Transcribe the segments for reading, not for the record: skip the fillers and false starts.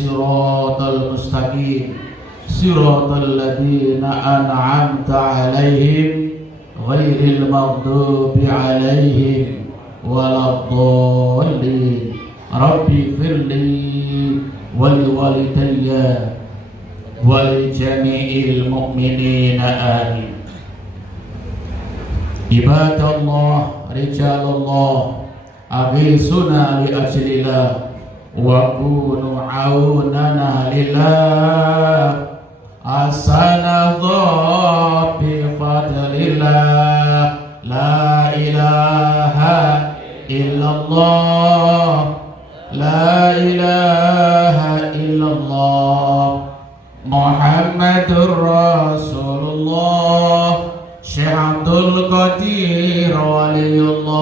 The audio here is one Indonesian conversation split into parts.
siratal mustaqim siratal ladzina an'amta 'alaihim ghairil maghdubi 'alaihim waladdallin. Rabbi firli wa liwalidayya wa li jami'il mu'minina amin. Ibadallah, rijalallah, aghisuna li ajlillah wa kunu aunana lillah, asanadha bi fadlillah, la ilaha illallah, la ilaha illallah, Muhammadur Rasulullah, Syekh Abdul Qadir Waliullah.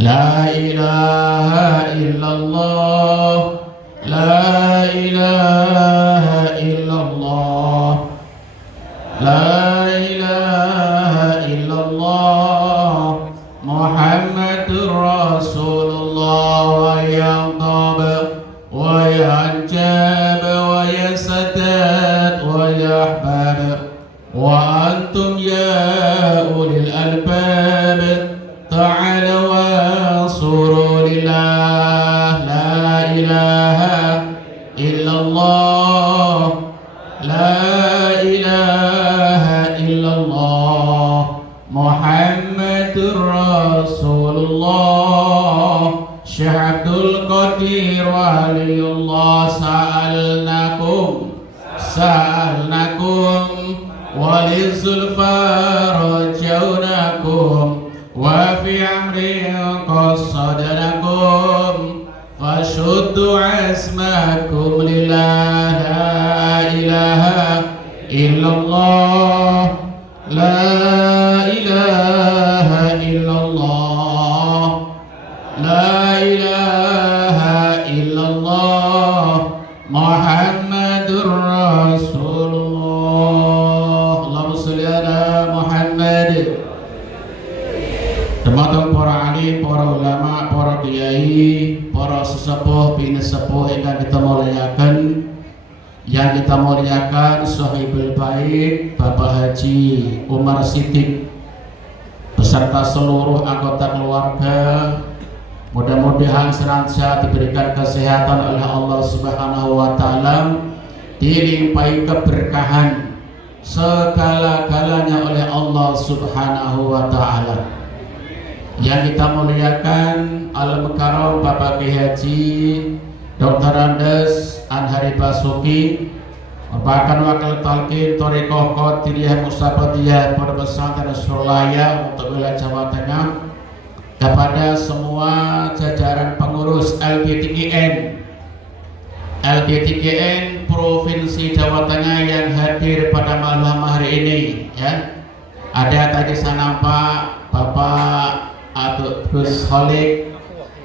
La ilaha illallah, la ilaha illallah, la ilaha illallah, Muhammadur Rasulullah. Wa yaqab wa yanjab wa yasadad wa yahbab wa antum ya ulil albab ta'ala wa surulillah. La ilaha illallah, la ilaha illallah, Muhammadur Rasulullah, Syekh Abdul Qadir Waliullah. Sa'alnakum walizulfa rajaunakum wa fi amrin qasadnakum fashuddu asmakum lillah. La ilaha illallah, la ilaha illallah, la ilaha illallah, Muhammadur Rasulullah. Allahumma sholli ala Muhammad. Teman-teman para alim, para ulama, para kiai, para sesepuh, pinesepuh ingkang kita muliakan, yang kita muliakan Sahibul Bait Bapak Haji Umar Siddiq beserta seluruh anggota keluarga. Mudah-mudahan senantiasa diberikan kesehatan oleh Allah Subhanahu wa taala, dilimpahi keberkahan segala-galanya oleh Allah Subhanahu wa taala. Yang kita muliakan Al-Mukarram Bapak Kiai Haji Dr. Andes Anhari Basuki, merupakan wakil talqin Thariqah Qadiriyah Musabatiyah Pondok Pesantren Suralaya untuk wilayah Jawa Tengah, kepada semua jajaran pengurus LGTGN Provinsi Jawa Tengah yang hadir pada malam hari ini, ya. Ada tadi saya nampak Bapak Gus Holik,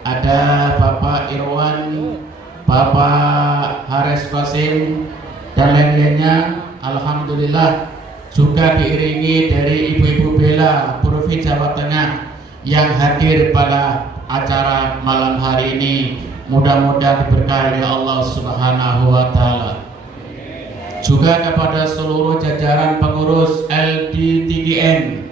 ada Bapak Irwan, Bapak Haris Qasim dan lain-lainnya. Alhamdulillah juga diiringi dari Ibu-Ibu Bela Provinsi Jawa Tengah yang hadir pada acara malam hari ini. Mudah-mudahan diberkahi oleh Allah Subhanahu wa taala. Juga kepada seluruh jajaran pengurus LDTGN,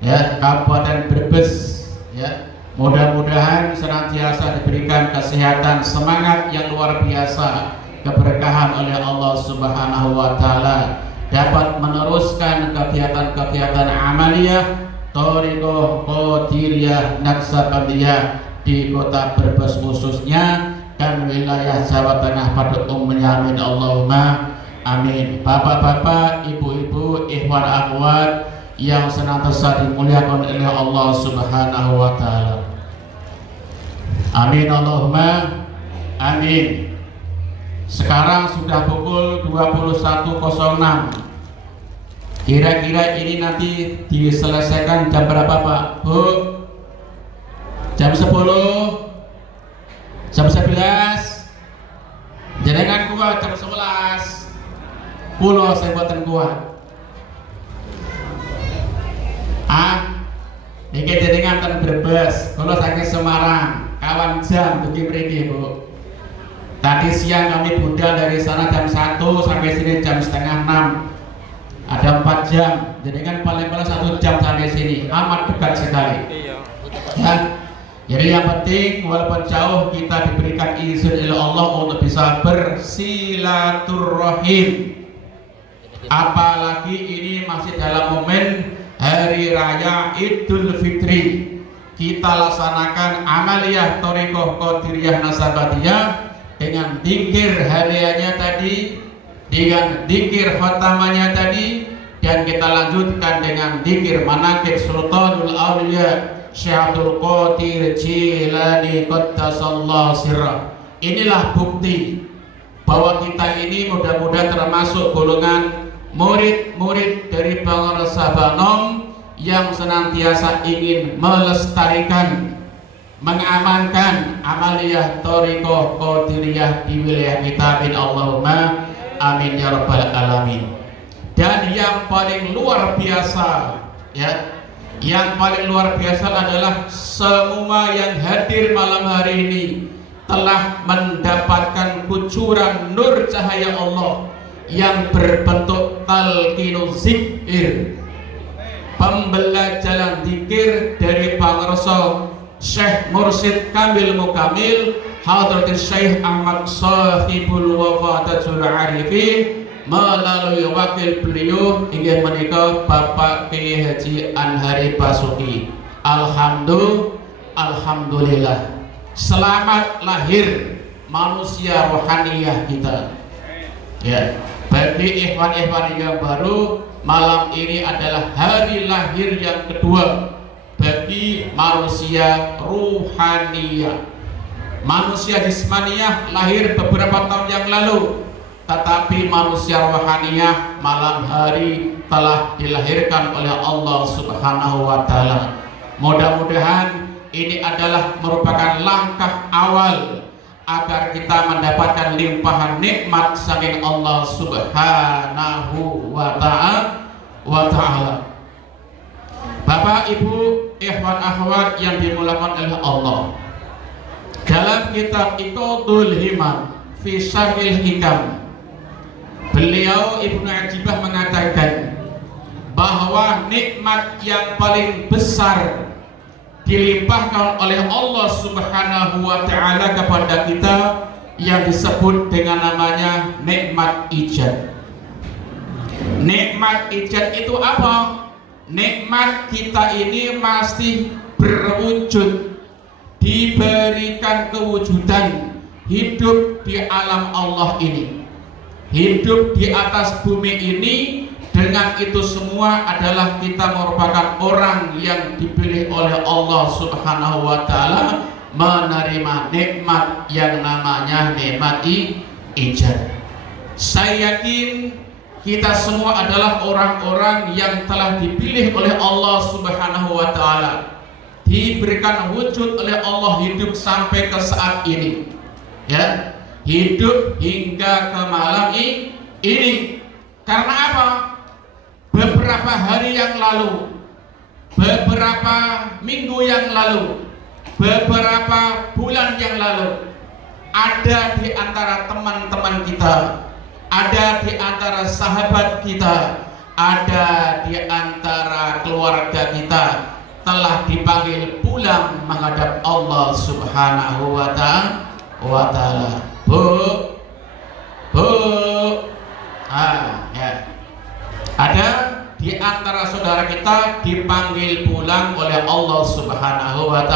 ya, Kabupaten Brebes, ya. Mudah-mudahan senantiasa diberikan kesehatan, semangat yang luar biasa, keberkahan oleh Allah Subhanahu wa taala, dapat meneruskan kegiatan-kegiatan amaliyah Thariqah Qadiriyah Naksabandiyah di kota Brebes khususnya dan wilayah Jawa Tengah pada umumnya. Amin Allahumma amin. Bapak-bapak, ibu-ibu, ikhwan akhwat yang senantiasa dimuliakan oleh Allah Subhanahu wa taala. Amin Allahumma amin. Sekarang sudah pukul 21.06. Kira-kira ini nanti diselesaikan jam berapa Pak? Bu? Jam 10? Jam 11? Jangan kuat jam 11. Kulo saya buatan kuat. Iki jenengan ten Brebes, kulo saking Semarang. kawan jam begini mriki Bu. Tadi siang kami budal dari sana jam 1 sampai sini jam setengah 6. Ada 4 jam, jadi kan paling 1 jam sampai sini, amat dekat sekali. Ya. Jadi yang penting walaupun jauh kita diberikan izin oleh Allah untuk bisa bersilaturahim. Apalagi ini masih dalam momen hari raya Idul Fitri. Kita laksanakan amaliyah Thariqah Qadiriyah Nasabadiyah dengan dzikir hariannya tadi, dengan dzikir khotamanya tadi, dan kita lanjutkan dengan dzikir manaqib Sultanul Auliya Syekh Abdul Qadir Jilani Qaddasallahu sirra. Inilah bukti bahwa kita ini mudah-mudahan termasuk golongan murid-murid dari Pengarsa Banom yang senantiasa ingin melestarikan, mengamankan amaliyah Thariqah Qadiriyah di wilayah kita. Bin Allahumma amin ya rabbal alamin. Dan yang paling luar biasa, ya, yang paling luar biasa adalah semua yang hadir malam hari ini telah mendapatkan kucuran nur cahaya Allah yang berbentuk talqinu zikir, pembelajaran zikir dari Pangerso Syekh Mursyid Kamil Mukamil Hadrat Syekh Ahmad Sahibul Wafadatul Arifin melalui wakil beliau hingga menikah Bapak Kiai Haji Anhari Basuki. Alhamdulillah, selamat lahir manusia rohaniyah kita. Ya, bagi ikhwan-ikhwan yang baru, malam ini adalah hari lahir yang kedua bagi manusia ruhaniyah. Manusia jismaniyah lahir beberapa tahun yang lalu, tetapi manusia rohaniyah malam hari telah dilahirkan oleh Allah Subhanahu wa Ta'ala. Mudah-mudahan ini adalah merupakan langkah awal agar kita mendapatkan limpahan nikmat saking Allah Subhanahu wa Ta'ala. Bapak, Ibu, ikhwan akhwat yang dimulakan oleh Allah, dalam kitab Iqadul Himam fi Syarhil Hikam, beliau Ibnu Ajibah mengatakan bahwa nikmat yang paling besar dilimpahkan oleh Allah Subhanahu wa Ta'ala kepada kita yang disebut dengan namanya nikmat ijad. Nikmat ijad itu apa? Nikmat kita ini masih berwujud, diberikan kewujudan, hidup di alam Allah ini, hidup di atas bumi ini. Dengan itu semua adalah kita merupakan orang yang dipilih oleh Allah Subhanahu wa Ta'ala menerima nikmat yang namanya nikmat ijad. Saya yakin kita semua adalah orang-orang yang telah dipilih oleh Allah Subhanahu wa Ta'ala, diberikan wujud oleh Allah hidup sampai ke saat ini, ya, hidup hingga ke malam ini. Karena apa? Beberapa hari yang lalu, beberapa minggu yang lalu, beberapa bulan yang lalu, ada di antara teman-teman kita, ada di antara sahabat kita, ada di antara keluarga kita telah dipanggil pulang menghadap Allah Subhanahu wa Ta'ala. Bu, ya. Ada di antara saudara kita dipanggil pulang oleh Allah Subhanahu wa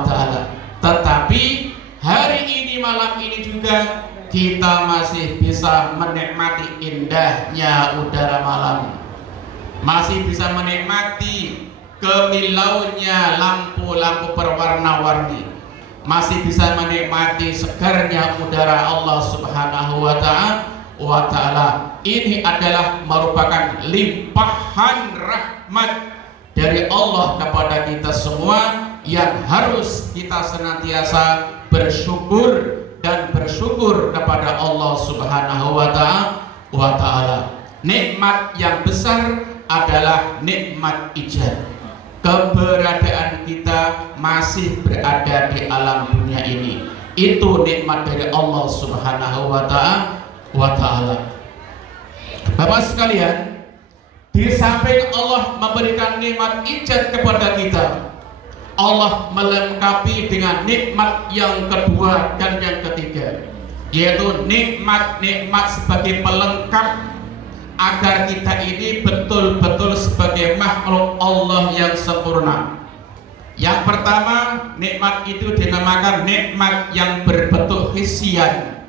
Ta'ala. Tetapi hari ini, malam ini juga kita masih bisa menikmati indahnya udara malam, masih bisa menikmati kemilaunya lampu-lampu berwarna-warni, masih bisa menikmati segarnya udara Allah Subhanahu wa Ta'ala. Ini adalah merupakan limpahan rahmat dari Allah kepada kita semua yang harus kita senantiasa bersyukur dan bersyukur kepada Allah Subhanahu wa Ta'ala. Nikmat yang besar adalah nikmat ijad. keberadaan kita masih berada di alam dunia ini. Itu nikmat dari Allah Subhanahu wa Ta'ala. Bapak sekalian, di samping Allah memberikan nikmat ijat kepada kita, Allah melengkapi dengan nikmat yang kedua dan yang ketiga, yaitu nikmat-nikmat sebagai pelengkap agar kita ini betul-betul sebagai makhluk Allah yang sempurna. Yang pertama, nikmat itu dinamakan nikmat yang berbentuk hisian,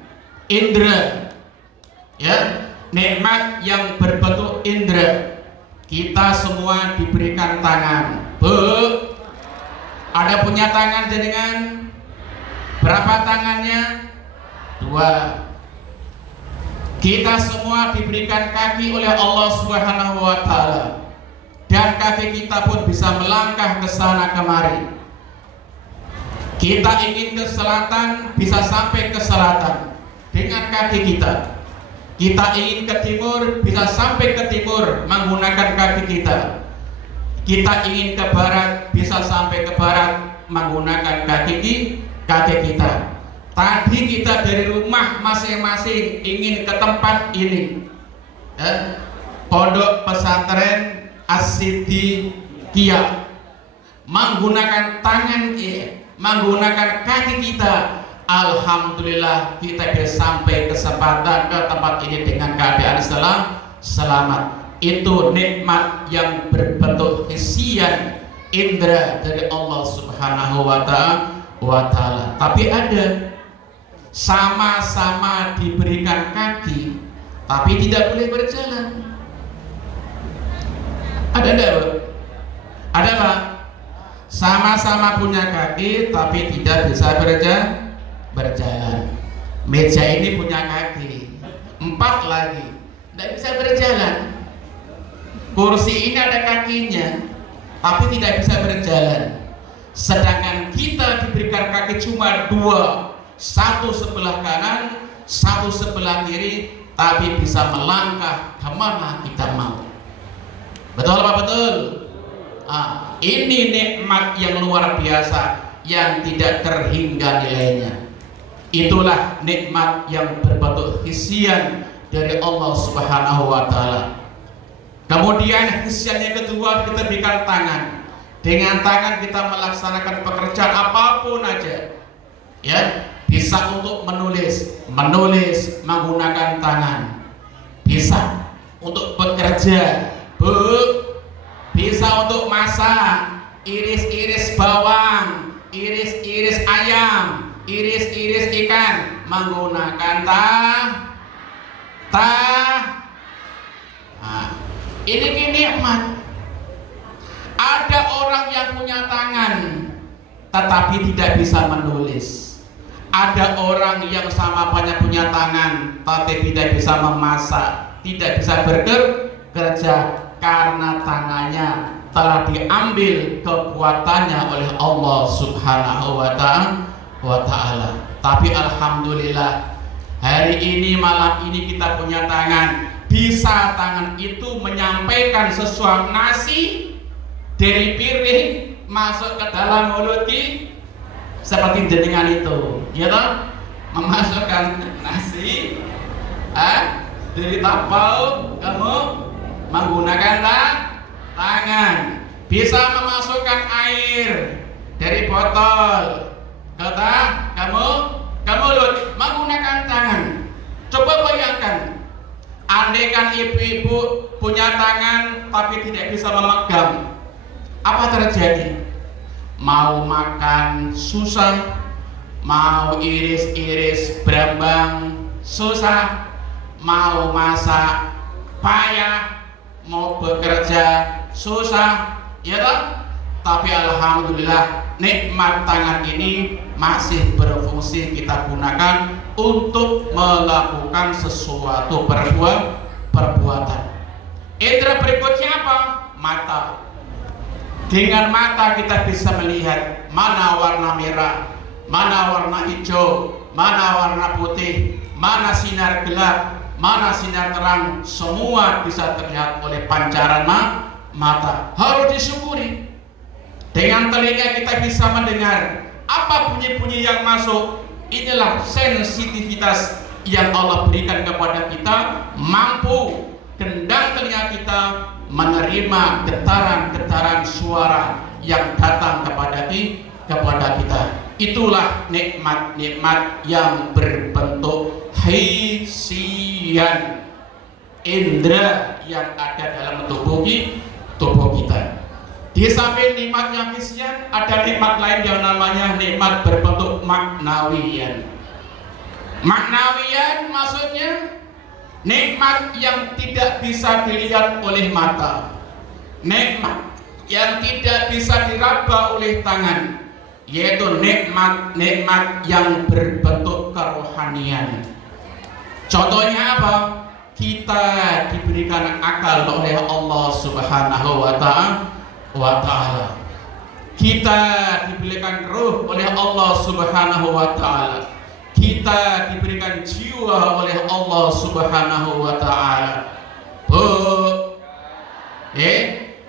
indra. Ya, nikmat yang berbentuk indra. Kita semua diberikan tangan. Ada punya tangan jenengan? Berapa tangannya? 2. Kita semua diberikan kaki oleh Allah Subhanahu wa Ta'ala, dan kaki kita pun bisa melangkah ke sana kemari. Kita ingin ke selatan, bisa sampai ke selatan dengan kaki kita. Kita ingin ke timur, bisa sampai ke timur menggunakan kaki kita. Kita ingin ke barat, bisa sampai ke barat menggunakan kaki kita. Tadi kita dari rumah masing-masing ingin ke tempat ini, pondok pesantren As-Siddiqiyah, menggunakan tangan menggunakan kaki kita. Alhamdulillah kita bisa sampai kesempatan ke tempat ini dengan keadaan selamat. Itu nikmat yang berbentuk hisian, indra dari Allah Subhanahu wa Ta'ala. Tapi ada sama-sama diberikan kaki tapi tidak boleh berjalan. Ada enggak, Bu? Ada, Pak? Sama-sama punya kaki tapi tidak bisa berjalan. Meja ini punya kaki 4 lagi, tidak bisa berjalan. Kursi ini ada kakinya tapi tidak bisa berjalan. Sedangkan kita diberikan kaki cuma 2, satu sebelah kanan, satu sebelah kiri, tapi bisa melangkah kemana kita mau. Betul apa betul? Ini nikmat yang luar biasa yang tidak terhingga nilainya. Itulah nikmat yang berbentuk hisian dari Allah Subhanahu wa Ta'ala. Kemudian hisian yang kedua, kita berikan tangan. Dengan tangan kita melaksanakan pekerjaan apapun aja. Ya, bisa untuk menulis menggunakan tangan. Bisa untuk bekerja, bisa untuk masak, iris-iris bawang, iris-iris ayam, iris-iris ikan menggunakan ini nikmat. Ada orang yang punya tangan tetapi tidak bisa menulis. Ada orang yang sama banyak punya tangan tapi tidak bisa memasak, tidak bisa bekerja karena tangannya telah diambil kekuatannya oleh Allah Subhanahu wa Ta'ala. Tapi alhamdulillah hari ini, malam ini kita punya tangan. Bisa tangan itu menyampaikan sesuap nasi dari piring masuk ke dalam mulut kita, seperti jenengan itu, ya toh? Memasukkan nasi dari tapau, kamu menggunakan tangan. Bisa memasukkan air dari botol ke mulut menggunakan tangan. Coba bayangkan, andaikan ibu-ibu punya tangan tapi tidak bisa memegang, apa terjadi? Mau makan susah, mau iris-iris berambang susah, mau masak payah, mau bekerja susah, ya toh? Tapi alhamdulillah nikmat tangan ini masih berfungsi, kita gunakan untuk melakukan sesuatu perbuatan. Indra berikutnya apa? Mata. Dengan mata kita bisa melihat mana warna merah, mana warna hijau, mana warna putih, mana sinar gelap, mana sinar terang, semua bisa terlihat oleh pancaran mata. Harus disyukuri. Dengan telinga kita bisa mendengar apa bunyi-bunyi yang masuk. Inilah sensitivitas yang Allah berikan kepada kita, mampu gendang telinga kita menerima getaran-getaran suara yang datang kepada kita. Itulah nikmat-nikmat yang berbentuk hisian, indera yang ada dalam tubuh kita. Di samping nikmat yang hisian, ada nikmat lain yang namanya nikmat berbentuk maknawiyan. Maknawiyan maksudnya nikmat yang tidak bisa dilihat oleh mata, nikmat yang tidak bisa diraba oleh tangan, yaitu nikmat yang berbentuk kerohanian. Contohnya apa? Kita diberikan akal oleh Allah Subhanahu wa Ta'ala. Kita diberikan ruh oleh Allah Subhanahu wa Ta'ala. Kita diberikan jiwa oleh Allah Subhanahu wa Ta'ala.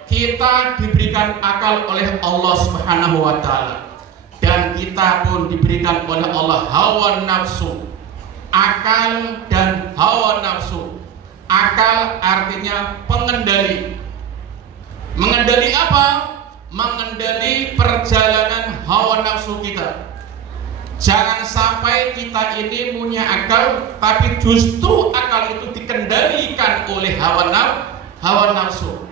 Kita diberikan akal oleh Allah Subhanahu wa Ta'ala, dan kita pun diberikan oleh Allah hawa nafsu. Akal dan hawa nafsu. Akal artinya pengendali. Mengendali apa? Mengendali perjalanan hawa nafsu kita. Jangan sampai kita ini punya akal, tapi justru akal itu dikendalikan oleh hawa nafsu.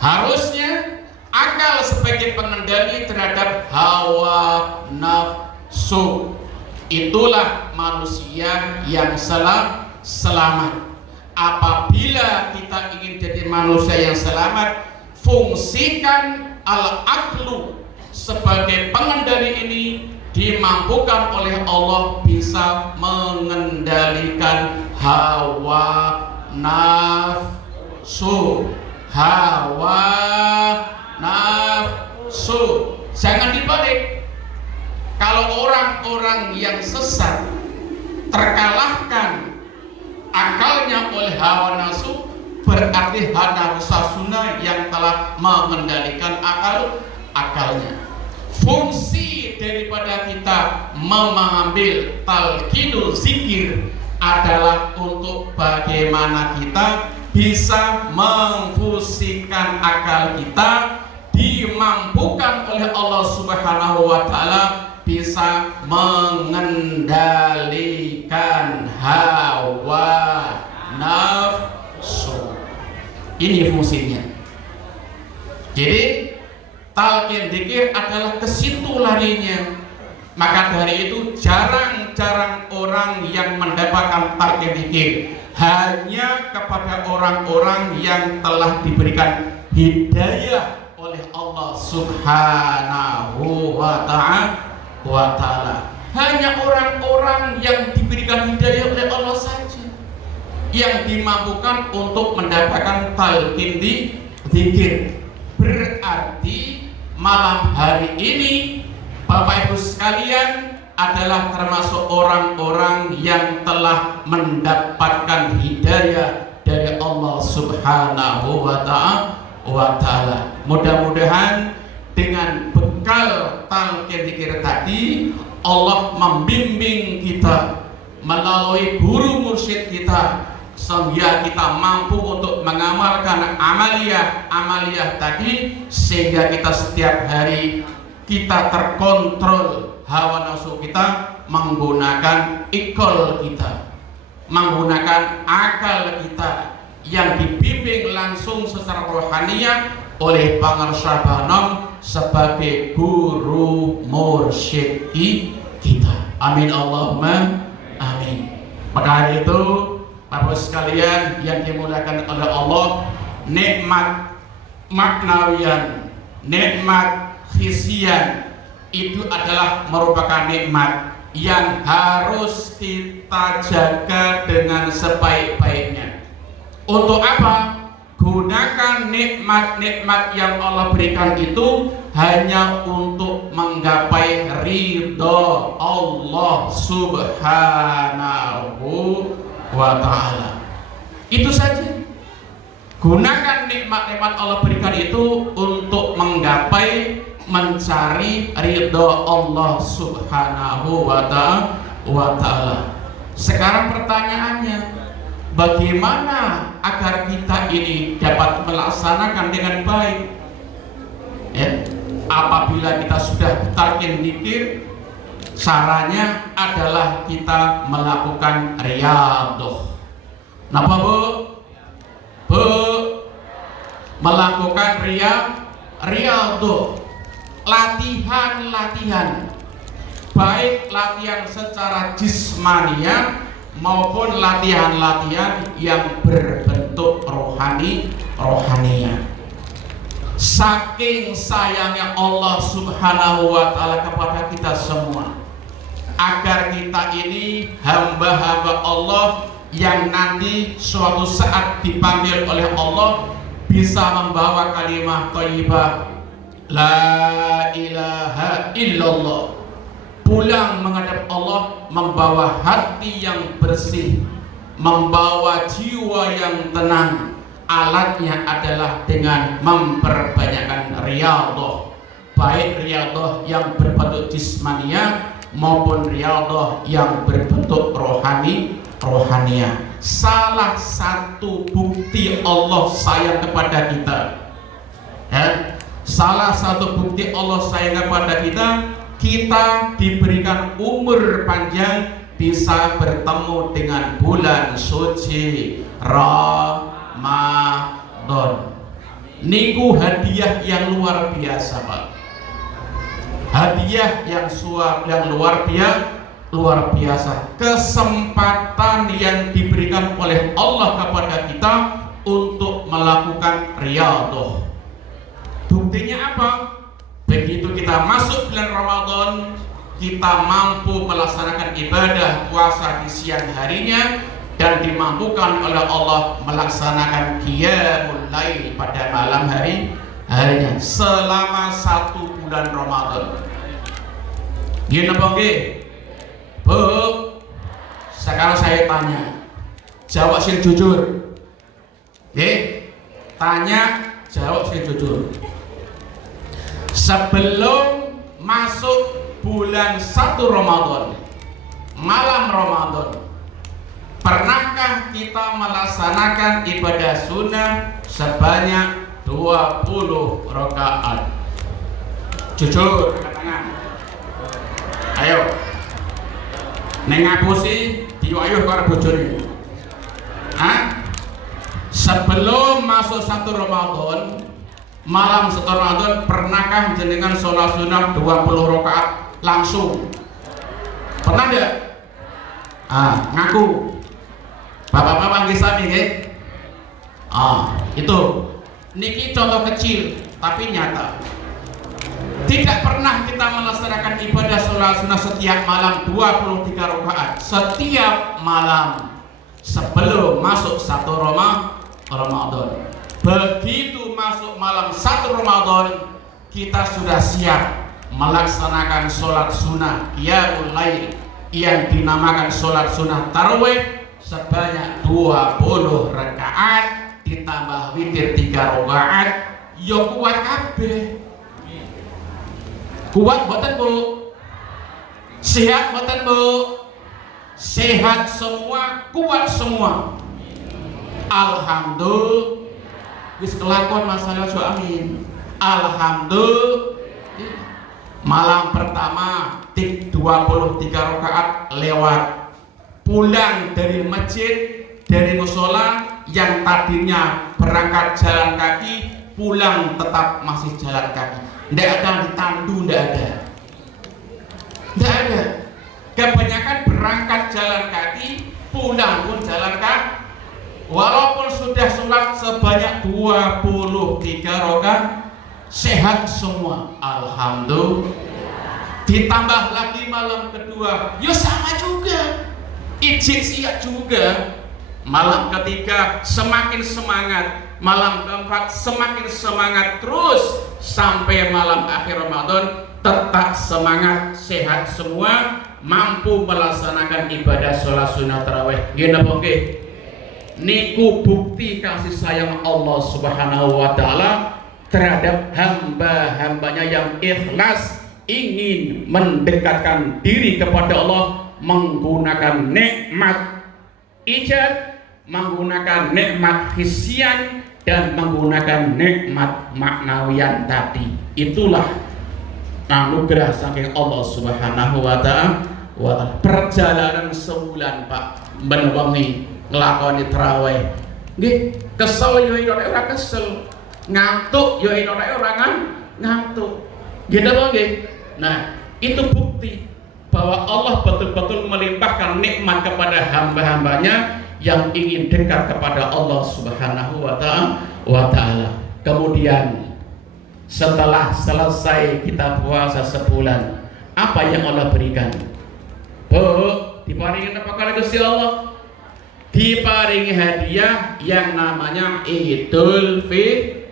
Harusnya akal sebagai pengendali terhadap hawa nafsu. Itulah manusia yang selamat. Apabila kita ingin jadi manusia yang selamat, fungsikan al-aqlu sebagai pengendali ini dimampukan oleh Allah bisa mengendalikan hawa nafsu. Jangan dibalik. Kalau orang-orang yang sesat terkalahkan akalnya oleh hawa nafsu, berarti hawa nafsuna yang telah mengendalikan akalnya. Fungsi daripada kita mengambil talqinul zikir adalah untuk bagaimana kita bisa memfungsikan akal kita, dimampukan oleh Allah Subhanahu wa Ta'ala bisa mengendalikan hawa nafsu. Ini fungsinya. Jadi talqin dzikir adalah ke situ larinya. Maka dari itu jarang-jarang orang yang mendapatkan talqin dzikir. Hanya kepada orang-orang yang telah diberikan hidayah oleh Allah Subhanahu wa Ta'ala. Hanya orang-orang yang diberikan hidayah oleh Allah saja yang dimampukan untuk mendapatkan talqin dzikir. Berarti malam hari ini Bapak Ibu sekalian adalah termasuk orang-orang yang telah mendapatkan hidayah dari Allah Subhanahu wa Ta'ala. Mudah-mudahan dengan bekal talqin dzikir tadi, Allah membimbing kita melalui guru mursyid kita, sehingga kita mampu untuk mengamalkan amaliyah tadi, sehingga kita setiap hari kita terkontrol hawa nafsu kita menggunakan ikol kita, menggunakan akal kita yang dibimbing langsung secara rohaniah oleh Pangarsa Banom sebagai guru mursyid kita. Amin Allahumma amin. Maka hari itu Bapak sekalian yang dimuliakan oleh Allah, nikmat maknawiyan, nikmat hisian itu adalah merupakan nikmat yang harus kita jaga dengan sebaik-baiknya. Untuk apa? Gunakan nikmat-nikmat yang Allah berikan itu hanya untuk menggapai ridho Allah Subhanahu wa Ta'ala. Itu saja. Gunakan nikmat-nikmat Allah berikan itu untuk menggapai, mencari ridho Allah Subhanahu wa ta'ala. Sekarang pertanyaannya, bagaimana agar kita ini dapat melaksanakan dengan baik? Ya, apabila kita sudah talqin dzikir, caranya adalah kita melakukan riyadhah. Napa Bu? Melakukan riyadhah, latihan baik latihan secara jismania maupun latihan-latihan yang berbentuk rohaninya. Saking sayangnya Allah Subhanahu wa ta'ala kepada kita semua, agar kita ini hamba-hamba Allah yang nanti suatu saat dipanggil oleh Allah bisa membawa kalimat thayyibah la ilaha illallah, pulang menghadap Allah membawa hati yang bersih, membawa jiwa yang tenang. Alatnya adalah dengan memperbanyakkan riyadhah, baik riyadhah yang berbentuk jismania maupun riyadhah yang berbentuk rohaniah. Salah satu bukti Allah sayang kepada kita, salah satu bukti Allah sayang kepada kita, kita diberikan umur panjang, bisa bertemu dengan bulan suci Ramadan. Niku hadiah yang luar biasa, Pak. Hadiah yang luar biasa. Kesempatan yang diberikan oleh Allah kepada kita untuk melakukan riyadhah. Buktinya apa? Begitu kita masuk bulan Ramadan, kita mampu melaksanakan ibadah puasa di siang harinya dan dimampukan oleh Allah melaksanakan qiyamul lail pada malam harinya selama 1 bulan Ramadan. Gini apa nggih? Bu, sekarang saya tanya, jawab sing jujur. Tanya, jawab sing jujur. Sebelum masuk bulan 1 Ramadan, malam Ramadan, pernahkah kita melaksanakan ibadah sunnah sebanyak 20 rakaat? Jujur, katakan. Ayo. Neng ngapusi diwayuh karo bojone. Sebelum masuk 1 Ramadan, malam 1 Ramadan, pernahkah jenengan sholat sunnah 20 rakaat langsung? Pernah enggak? Ngaku. Bapak-bapak nggih sami nggih? Itu. Niki contoh kecil tapi nyata. Tidak pernah kita melaksanakan ibadah sholat sunnah setiap malam 23 rakaat setiap malam sebelum masuk 1 Ramadan. Begitu masuk malam 1 Ramadan, kita sudah siap melaksanakan sholat sunnah qiyamul lail yang dinamakan sholat sunnah tarawih sebanyak 20 rakaat ditambah witir 3 rakaat. Yo kuat kabeh. Kuat mboten Bu? Sehat mboten Bu? Sehat semua, kuat semua. Alhamdulillah. Wis kelakon masalah jo amin. Alhamdulillah. Malam pertama 23 rakaat lewat. Pulang dari masjid, dari musola yang tadinya berangkat jalan kaki, pulang tetap masih jalan kaki. Tidak ada ditandu, tidak ada. Kebanyakan berangkat jalan kaki, pulang pun jalan kaki. Walaupun sudah sholat sebanyak 23 rakaat, sehat semua. Alhamdulillah. Ditambah lagi malam kedua, ya sama juga. Ijin siap juga. Malam ketiga semakin semangat. Malam keempat semakin semangat terus sampai malam akhir Ramadan tetap semangat, sehat semua, mampu melaksanakan ibadah sholat sunnah tarawih. Gini apa nggih? niku bukti kasih sayang Allah Subhanahu wa taala terhadap hamba-hambanya yang ikhlas ingin mendekatkan diri kepada Allah menggunakan nikmat ijab, menggunakan nikmat hisian, dan menggunakan nikmat maknawian tadi. Itulah anugerah saking Allah Subhanahu wa taala. Perjalanan sebulan Pak benwengi nglakoni tarawih. Nggih, kesel yo ora kesel, ngantuk yo ora ngantuk. Gitu apa nggih? Nah, itu bukti bahwa Allah betul-betul melimpahkan nikmat kepada hamba-hambanya yang ingin dekat kepada Allah Subhanahu wa taala. Kemudian setelah selesai kita puasa sebulan, apa yang Allah berikan? Bu, diparingi apa kali Gusti Allah? Diparingi hadiah yang namanya Idul Fitri,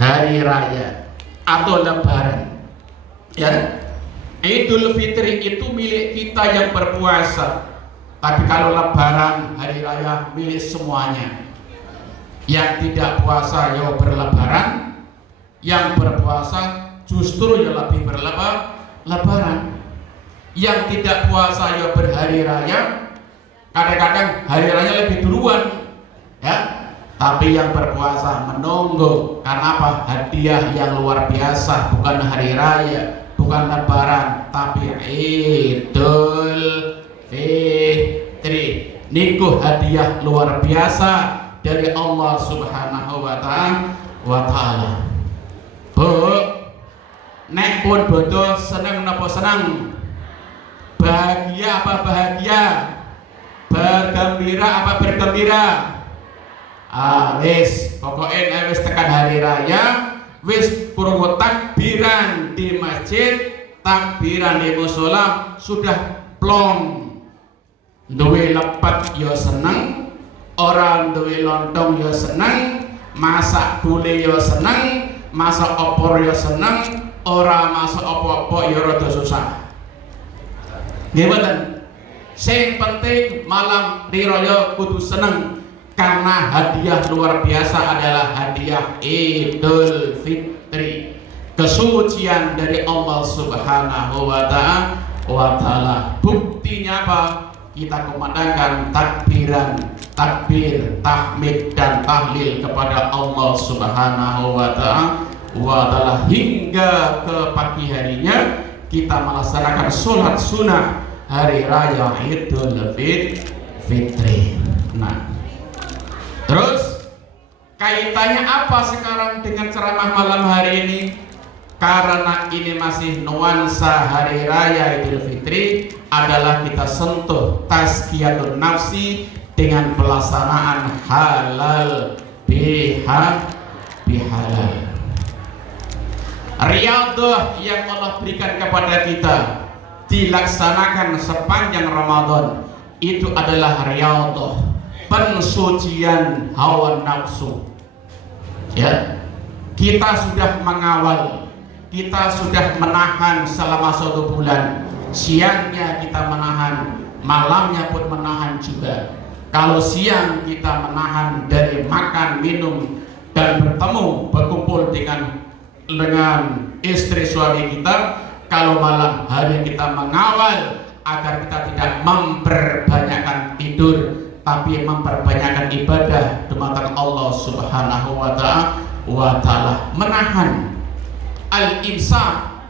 hari raya atau lebaran. Ya. Idul Fitri itu milik kita yang berpuasa. Tapi kalau lebaran hari raya milik semuanya. Yang tidak puasa ya berlebaran, yang berpuasa justru ya lebih berlebaran. Yang tidak puasa ya berhari raya, kadang-kadang hari raya lebih duluan, ya. Tapi yang berpuasa menunggu, karena apa? Hadiah yang luar biasa, bukan hari raya, bukan lebaran, tapi Idul Fitri. Niku hadiah luar biasa dari Allah Subhanahu wa taala. Bu, nek pun bodoh seneng napa seneng? Bahagia apa bahagia? Bergembira apa bergembira? Wis pokoknya wis tekan hari raya, wis kurang takbiran di masjid, takbiran di musola sudah plong. Duwe lepet yo seneng, orang duwe lontong yo seneng, masak gulai yo seneng, masak opor yo seneng, ora masak opo-opo yo rada susah. Nggih mboten? Sing penting malam raya kudu seneng. Karena hadiah luar biasa adalah hadiah Idul Fitri, kesucian dari Allah Subhanahu wa taala. Buktinya apa? Kita kumandangkan takbiran, takbir, tahmid dan tahlil kepada Allah Subhanahu wa taala hingga ke pagi harinya kita melaksanakan sholat sunnah hari raya Idul Fitri. Nah, terus kaitannya apa sekarang dengan ceramah malam hari ini? Karena ini masih nuansa hari raya Idul Fitri, adalah kita sentuh tazkiyatun nafsi dengan pelaksanaan halal bihalal. Riyadhah yang Allah berikan kepada kita dilaksanakan sepanjang Ramadan itu adalah riyadhah, pensucian hawa nafsu. Ya, kita sudah mengawal, kita sudah menahan selama 1 bulan. Siangnya kita menahan, malamnya pun menahan juga. Kalau siang kita menahan dari makan, minum, dan bertemu, berkumpul dengan istri suami kita. Kalau malam hari kita mengawal agar kita tidak memperbanyakkan tidur, tapi memperbanyakkan ibadah dumateng Allah Subhanahu wa taala. Menahan al-imsak,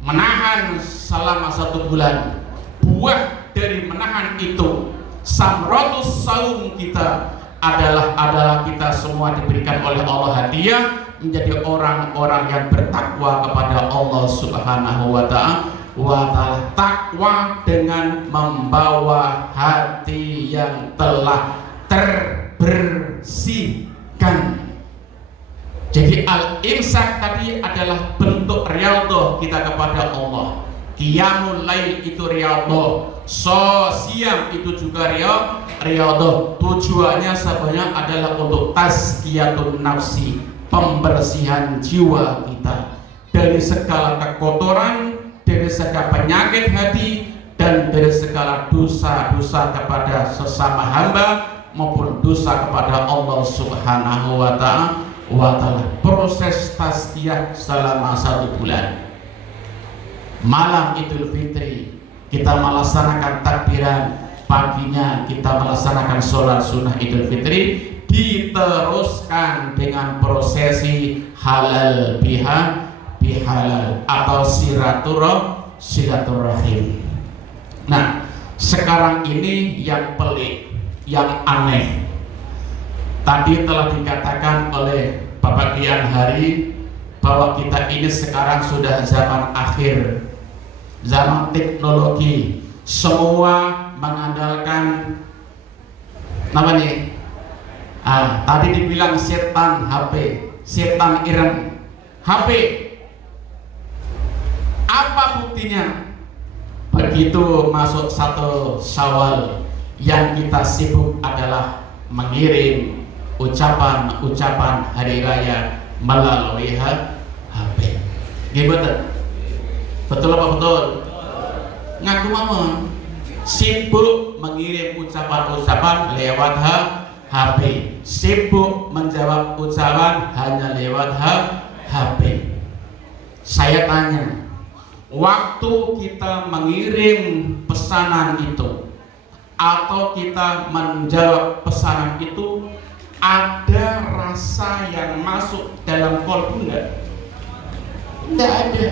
menahan selama 1 bulan. Buah dari menahan itu, samratus saum kita adalah kita semua diberikan oleh Allah hadiah menjadi orang-orang yang bertakwa kepada Allah Subhanahu wa taala. Takwa dengan membawa hati yang telah terbersihkan. Jadi al-imsak tadi adalah bentuk riyadhah kita kepada Allah. Qiyamul lail itu riyadhah, siam itu juga riyadhah. Tujuannya sebenarnya adalah untuk tazkiyatun nafsi, pembersihan jiwa kita dari segala kekotoran, dari segala penyakit hati, dan dari segala dosa-dosa kepada sesama hamba maupun dosa kepada Allah Subhanahu wa Ta'ala. Proses tasbih selama 1 bulan. Malam Idul Fitri kita melaksanakan takbiran, paginya kita melaksanakan sholat sunnah Idul Fitri, diteruskan dengan prosesi halal bihalal atau silaturahim. Nah, sekarang ini yang pelik, yang aneh, tadi telah dikatakan oleh Bapak Kian Hari bahwa kita ini sekarang sudah zaman akhir, zaman teknologi, semua mengandalkan namanya tadi dibilang setan HP, setan ireng HP. Apa buktinya? Begitu masuk 1 Syawal, yang kita sibuk adalah mengirim ucapan-ucapan hari raya melalui HP. Gimana? Betul apa betul? Ngaku mama sibuk mengirim ucapan-ucapan lewat HP, sibuk menjawab ucapan hanya lewat HP. Saya tanya, waktu kita mengirim pesanan itu atau kita menjawab pesanan itu, ada rasa yang masuk dalam kolbu enggak? Enggak ada.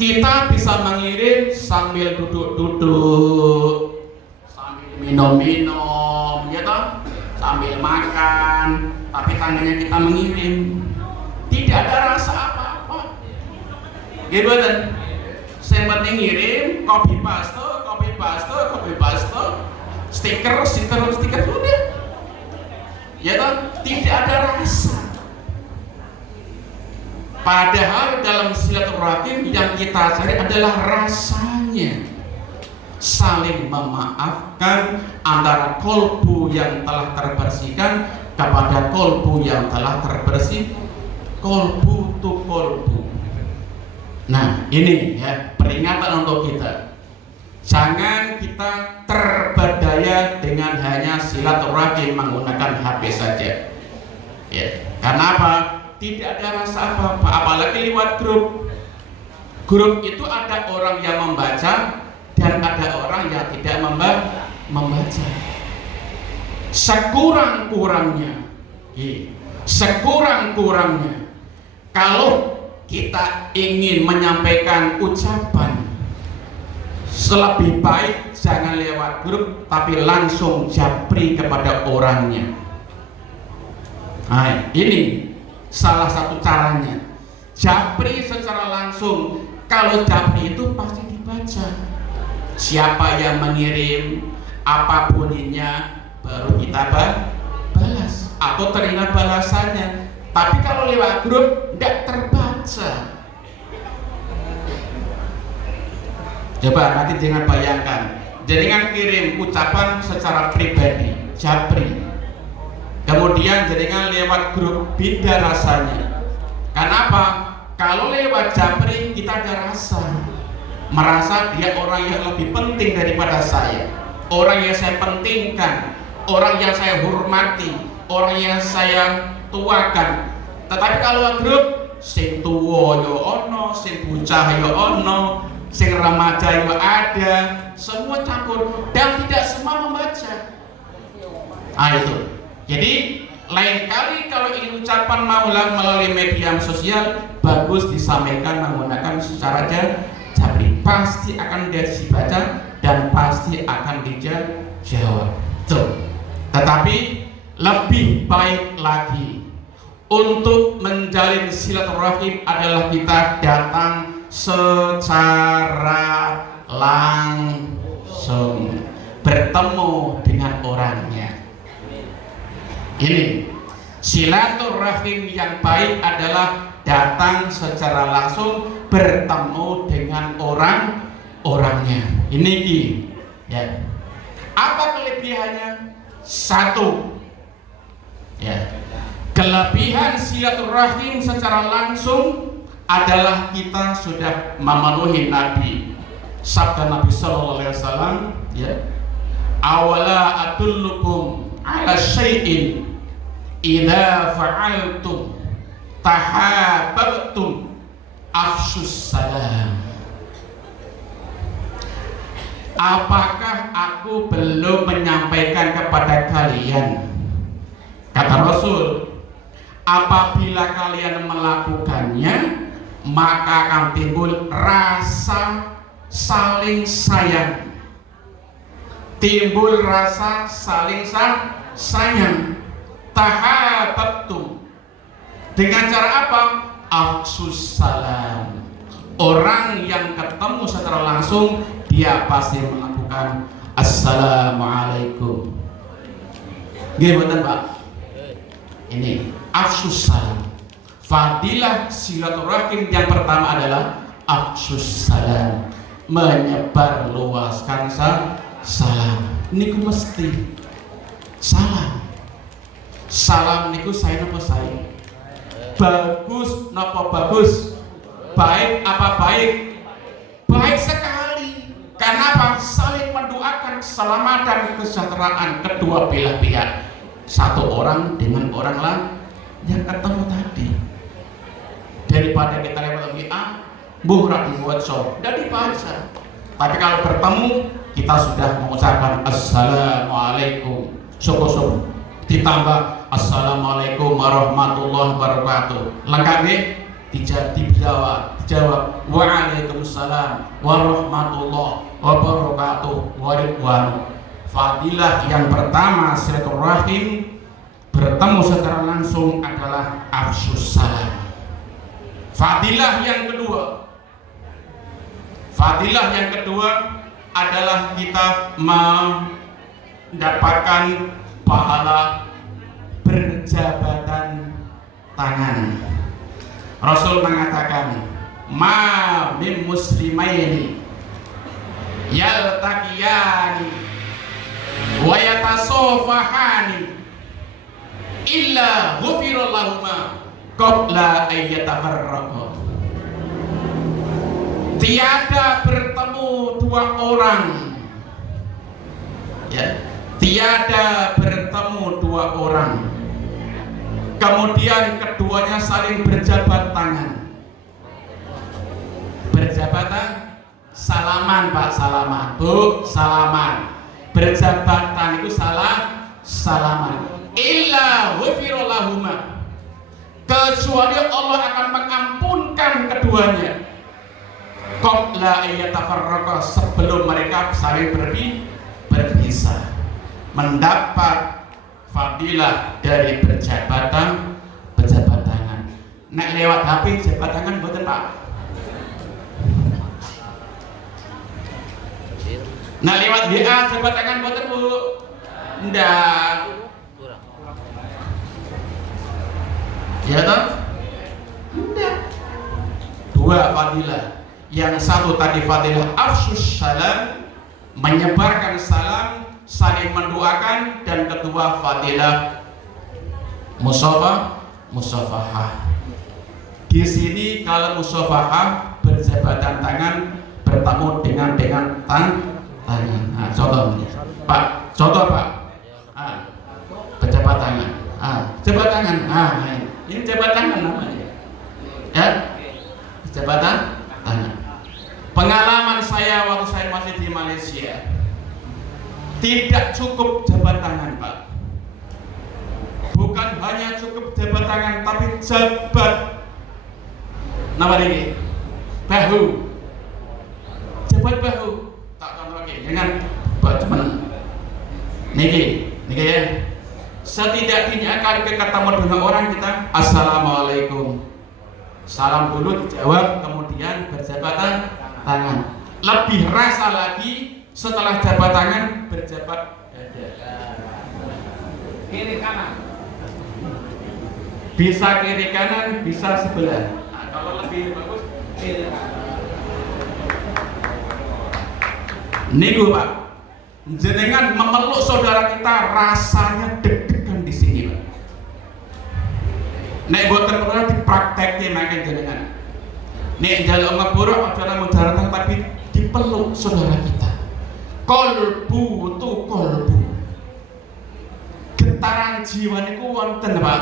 Kita bisa mengirim sambil duduk-duduk, sambil minum-minum, ya toh? Sambil makan, tapi tangannya kita mengirim. Tidak ada rasa apa-apa. Gimana? Saya penting ngirim, copy paste, stiker udah. Ya toh? Tidak ada rasa. Padahal dalam silaturahim yang kita cari adalah rasanya, saling memaafkan antara kolbu yang telah terbersihkan kepada kolbu yang telah terbersih, kolbu to kolbu. Nah, ini ya peringatan untuk kita. Jangan kita terberdaya dengan hanya silaturahim menggunakan HP saja. Ya, karena apa? Tidak ada rasa apa-apa, apalagi lewat grup. Grup itu ada orang yang membaca dan ada orang yang tidak membaca. Sekurang-kurangnya, kalau kita ingin menyampaikan ucapan, selebih baik jangan lewat grup, tapi langsung japri kepada orangnya. Nah, ini salah satu caranya. Japri secara langsung. Kalau japri itu pasti dibaca. Siapa yang mengirim, apapun ininya, baru kita balas atau terima balasannya. Tapi kalau lewat grup tidak terbaca. Coba nanti jangan bayangkan, jaringan kirim ucapan secara pribadi, japri. Kemudian jaringan lewat grup, beda rasanya. Kenapa? Kalau lewat japri kita ada rasa, merasa dia orang yang lebih penting daripada saya, orang yang saya pentingkan, orang yang saya hormati, orang yang saya tuakan. Tetapi kalau grup, sing tuwa yo ono, sing bocah yo ono, sing remaja yo ada, semua campur dan tidak semua membaca. Itu. Jadi lain kali kalau ingin ucapan maulah melalui media sosial, bagus disampaikan menggunakan secara japri, pasti akan dibaca dan pasti akan dijawab. Tetapi lebih baik lagi untuk menjalin silaturahim adalah kita datang secara langsung, bertemu dengan orangnya. Ini silaturahim yang baik adalah datang secara langsung, bertemu dengan orangnya. Ini ya. Apa kelebihannya? Satu, ya, kelebihan silaturahim secara langsung adalah kita sudah memenuhi Nabi, sabda Nabi Sallallahu Alaihi Wasallam, ya, awala adullukum ala syai'in idza fa'altum tahabbtum afsyus salam. Apakah aku belum menyampaikan kepada kalian, kata Rasul, apabila kalian melakukannya maka akan timbul rasa saling sayang, timbul rasa saling sayang. Tahabbtum, dengan cara apa? Afsus salam. Orang yang ketemu secara langsung dia pasti melakukan assalamualaikum. Gimana Pak? Ini afsus salam. Fadilah silaturahim yang pertama adalah afsus salam, menyebar luaskan salam. Niku mesti salam. Salam niku saya napa saya? Bagus napa bagus? Baik apa baik? Baik sekali. Karena apa? Saling mendoakan keselamatan kesejahteraan kedua belah pihak. Satu orang dengan orang lain yang ketemu tadi. Daripada kita lewat WA, buhra dibuat show, dan dibaca. Tapi kalau bertemu, kita sudah mengucapkan assalamualaikum. Syukur-syukur. Ditambah assalamualaikum warahmatullahi wabarakatuh. Lengkap nih? Dijawab waalaikumsalam warahmatullahi wabarakatuh waridwanu. Fadilah yang pertama silaturahim bertemu secara langsung adalah afsus salam. Fadilah yang kedua adalah kita mendapatkan pahala berjabatan tangan. Rasul mengatakan, ma min muslimaini yaltaqiyani wa yatasofahani illa ghufira lahuma qabla an yatafarraqa. Tiada bertemu dua orang, ya, tiada bertemu dua orang kemudian keduanya saling berjabat tangan. Berjabatan, salaman Pak, salaman Bu, salaman. Berjabatan itu salaman. Illa ghufira lahuma, kecuali Allah akan mengampunkan keduanya qabla ayyatafarraqa, sebelum mereka saling berpisah. Mendapat fadilah dari berjabat tangan. Nek lewat HP jabat tangan mboten Pak. Nek lewat WA jabat tangan mboten Bu. Ndak. Ya toh? Ndak. Dua fadilah. Yang satu tadi fadilah afsus salam, menyebarkan salam, saling mendoakan, dan kedua fadilah musafahah. Di sini kalau musafahah berjabatan tangan, bertemu dengan tangan. Nah, contoh Pak, berjabat tangan. Jabat tangan. Ini jabat tangan namanya. Ya, jabatan tangan. Pengalaman saya waktu saya masih di Malaysia, tidak cukup jabat tangan Pak. Bukan hanya cukup jabat tangan, tapi jabat nama ini bahu. Jabat bahu. Tak contoh lagi dengan cuman niki ya. Setidaknya kali ketemu dengan orang kita assalamualaikum. Salam dulu dijawab, kemudian berjabat tangan. Lebih rasa lagi setelah jabat tangan berjabat dada. Kiri kanan. Bisa kiri kanan, bisa sebelah. Nah, kalau lebih bagus kiri kanan. Niku Pak, jenengan memeluk saudara kita rasanya deg-degan di sini Pak. Nek boten pernah dipraktekke makin jenengan. Nek njaluk ngapura aja namung jarang tapi dipeluk saudara kita. Kolbu tu kolbu. getaran jiwa niku wonten Pak.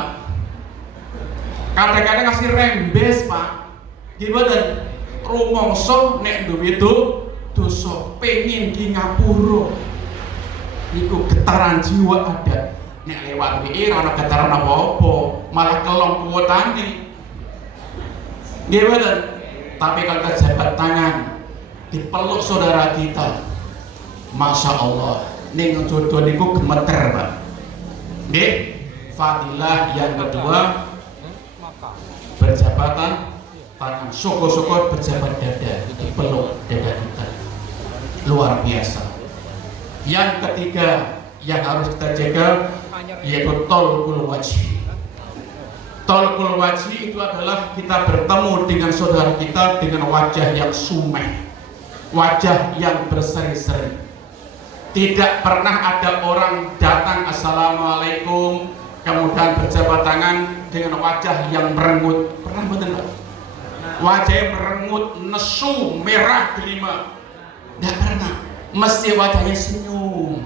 Kadang-kadang ngasih rembes Pak. Gimana? Rumangsa nek duwe dosa pengin di ngapura. Niku getaran jiwa ada. Nek lewat WI ora ana getaran apa-apa, malah kelong kuwatane. Gimana? Tapi kalau terjabat tangan dipeluk saudara kita, Masya Allah, ning jodoh niku gemeter Pak. Nggih, fadilah yang kedua berjabatan tangan, syukur-syukur berjabat dada, dipeluk dada kita, luar biasa. Yang ketiga yang harus kita jaga yaitu tolkul wajhi. Tolkul wajhi itu adalah kita bertemu dengan saudara kita dengan wajah yang sumeh, wajah yang berseri-seri. Tidak pernah ada orang datang assalamualaikum kemudian berjabat tangan dengan wajah yang merengut. Pernah betul Pak? Wajahnya merengut, nesu, merah delima. Tidak pernah. Mesti wajahnya senyum,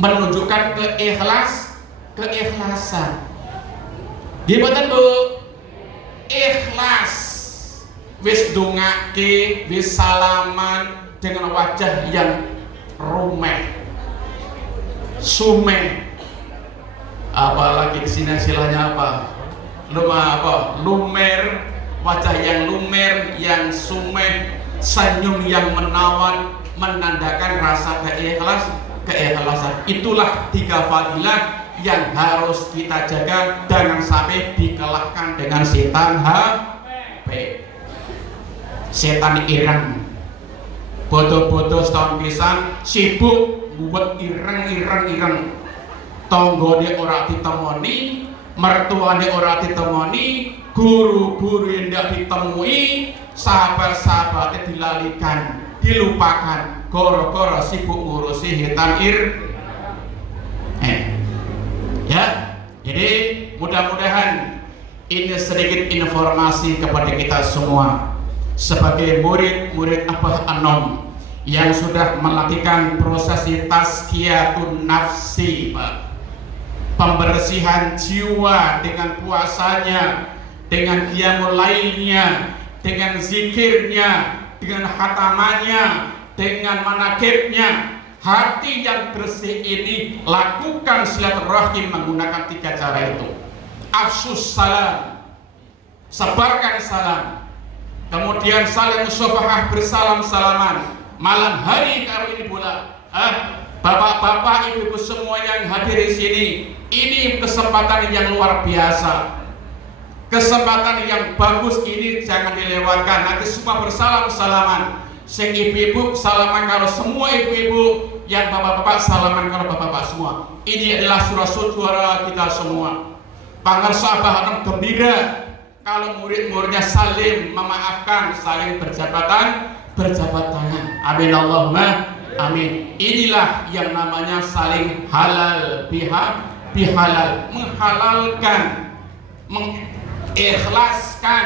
menunjukkan keikhlasan. Gimana Bu? Ikhlas. Wis dongake, wis salaman dengan wajah yang rumeh, sumeh, apalagi kesini istilahnya apa? Lumer, wajah yang lumer, yang sumeh, senyum yang menawan, menandakan rasa keikhlasan. Itulah 3 fadilah yang harus kita jaga, jangan sampai dikalahkan dengan setan HP. Setan ireng, bodoh-bodoh setahun pisan, sibuk buat ireng. Tonggone ora ditemoni, mertuane ora ditemoni, guru-guru yang tidak ditemui, sahabat-sahabatnya dilalikan, dilupakan, gara-gara sibuk ngurusi setan ya. Jadi mudah-mudahan ini sedikit informasi kepada kita semua sebagai murid-murid Abah Anom yang sudah melakukan prosesi tazkiyatun nafsi Pak, pembersihan jiwa dengan puasanya, dengan qiyamul lailnya, dengan zikirnya, dengan khatamannya, dengan manakibnya. Hati yang bersih ini lakukan silaturahim menggunakan 3 cara itu. Afsus salam, sebarkan salam, kemudian saling musyafahah, bersalam-salaman. Malam hari kali ini pula, bapak-bapak, ibu-ibu semua yang hadir di sini, ini kesempatan yang luar biasa, kesempatan yang bagus ini jangan dilewatkan. Nanti semua bersalam-salaman. Sing ibu-ibu salaman kalau semua ibu-ibu, yang bapak-bapak salaman kalau bapak-bapak semua. Ini adalah suara kita semua. Pangarsa Abah Anom gembira kalau murid-muridnya saling memaafkan, saling berjabat tangan. Amin Allahumma amin. Inilah yang namanya saling halal bihalal, menghalalkan, mengikhlaskan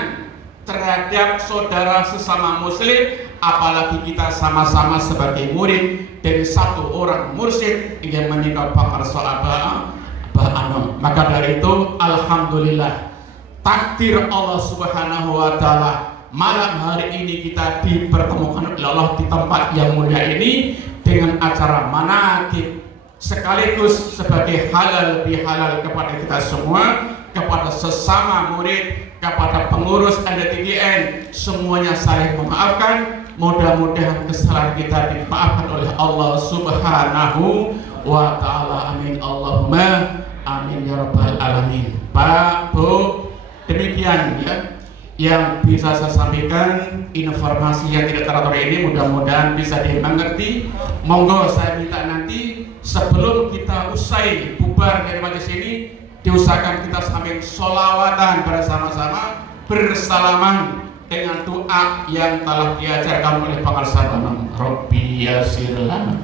terhadap saudara sesama muslim, apalagi kita sama-sama sebagai murid dari satu orang mursyid yang meninggal pangarsa Abah Anom. Maka dari itu alhamdulillah, takdir Allah Subhanahu wa taala, malam hari ini kita dipertemukan oleh Allah di tempat yang mulia ini dengan acara manakib, sekaligus sebagai halal bihalal kepada kita semua, kepada sesama murid, kepada pengurus NDTGN, semuanya saling memaafkan. Mudah-mudahan kesalahan kita dimaafkan oleh Allah Subhanahu wa ta'ala. Amin Allahumma amin ya rabbal alamin. Pak, Bu, demikian ya yang bisa saya sampaikan. Informasi yang tidak teratur ini mudah-mudahan bisa dimengerti. Monggo saya minta nanti sebelum kita usai bubar dari majelis ini, diusahakan kita sambil sholawatan bersama-sama, bersalaman dengan doa yang telah diajarkan oleh pangarsa Anom. Rabbi yasir lana,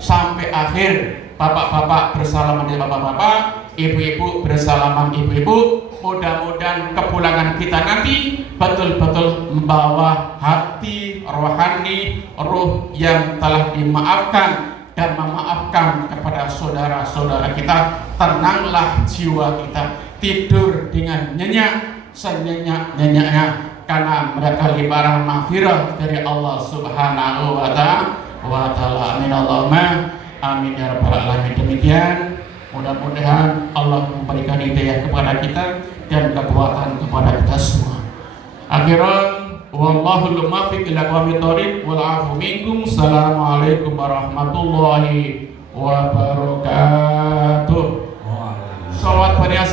sampai akhir. Bapak-bapak bersalaman dengan bapak-bapak, ibu-ibu bersalaman ibu-ibu. Mudah-mudahan kepulangan kita nanti betul-betul membawa hati rohani, ruh yang telah dimaafkan dan memaafkan kepada saudara-saudara kita. Tenanglah jiwa kita, tidur dengan nyenyak senyenyak-nyenyaknya, karena mereka limpahan maghfirah dari Allah Subhanahu wa ta'ala. Amin Allahumma amin ya rabbal alamin. Demikian, mudah-mudahan Allah memberikan hidayah kepada kita dan kekuatan kepada kita semua. Akhiran, wallahul muwaffiq ila aqwamit thoriq wal 'afu minkum. Assalamualaikum warahmatullahi wabarakatuh. Shalawat pada